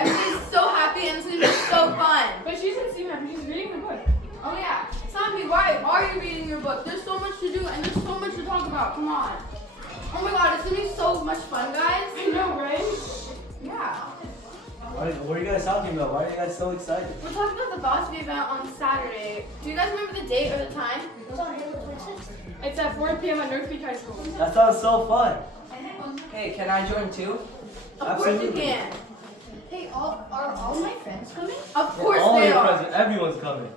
Everybody's so happy and it's gonna be so fun. But she doesn't seem happy. She's reading the book. Oh yeah. Sammy, why are you reading your book? There's so much to do and there's so much to talk about. Come on. Oh my god, it's gonna be so much fun, guys. I know, right? Yeah. What are you guys talking about? Why are you guys so excited? We're talking about the Bosby event on Saturday. Do you guys remember the date or the time? It's at 4 p.m. at North Beach High School. That sounds so fun. Hey, can I join too? Of course you Absolutely. can. Hey, are all my friends coming? Of course All they your are. friends, everyone's coming.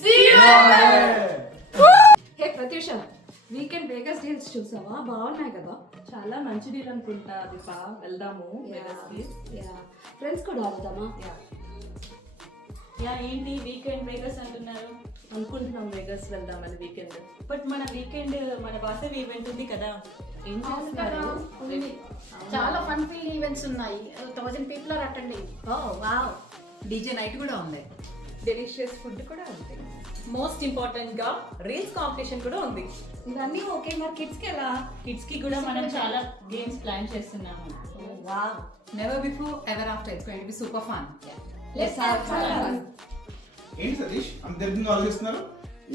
See you later. Hey Pratyusha weekend Vegas deals చూసావా బాగున్నాయి కదా చాలా మంచి deal అనుకుంటా దీపా వెళ్దాము వెగస్కి yeah friends కూడా అవుతామా yeah ఏంటి weekend Vegas అంటున్నారు అనుకుంటున్నాం వేగస్ వెళ్దామని వీకెండ్ బట్ మన వీకెండ్ మన వాసవి ఈవెంట్ ఉంది కదా ఏం అవును కదా, చేస్తున్నారు ఉంది. చాలా ఫన్ ఫీల్ ఈవెంట్స్ ఉన్నాయి. 1000 people are attending. Oh wow DJ night కూడా ఉంది. డెలిషియస్ ఫుడ్ కూడా ఉంది మోస్ట్ ఇంపార్టెంట్ గా రేస్ కాంపిటీషన్ కూడా ఉంది ఇవన్నీ ఓకే మరి కిడ్స్కి ఎలా కిడ్స్ కి కూడా మనం చాలా గేమ్స్ ప్లాన్ చేస్తున్నాము wow never before ever after it's going to be super fun. Let's have fun ఏంటి సతీష్ అంత దీర్ఘంగా ఆలోచిస్తున్నారు?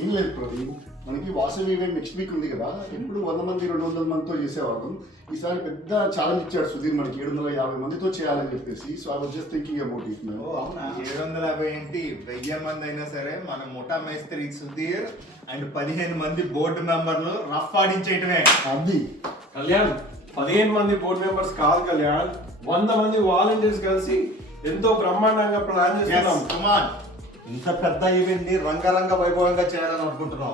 ఏం లేదు ప్రదీప్, మనకి వాసవి ఈవెంట్ నెక్స్ట్ వీక్ ఉంది కదా. ఎప్పుడు 100 మంది 200 మందితో చేసేవాళ్ళం. ఈసారి పెద్ద ఛాలెంజ్ ఇచ్చాడు సుధీర్ మనకి 750 మందితో చేయాలని చెప్పేసి. So I was just thinking about it. ఓ అవునా? 750 ఏంటి 1000 మంది అయినా సరే మన ముఠా మేస్త్రి సుధీర్ అండ్ 15 మంది బోర్డు మెంబర్లు రఫ్ ఆడించేయటమే. అది కళ్యాణ్ 15 మంది బోర్డు మెంబర్స్ కాదు కళ్యాణ్, 100 మంది వాలంటీర్స్ కలిసి ఎంతో బ్రహ్మాండంగా ప్లాన్ చేస్తున్నాం. కమాన్, ఇంత పెద్ద ఈవెంట్ ని రంగరంగ వైభవంగా చేయాలని అనుకుంటున్నాం.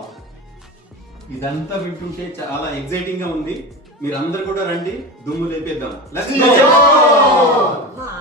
ఇదంతా వింటుంటే చాలా ఎక్సైటింగ్ గా ఉంది. మీరందరూ కూడా రండి, దుమ్ము లేపేద్దాం. Let's go! వావ్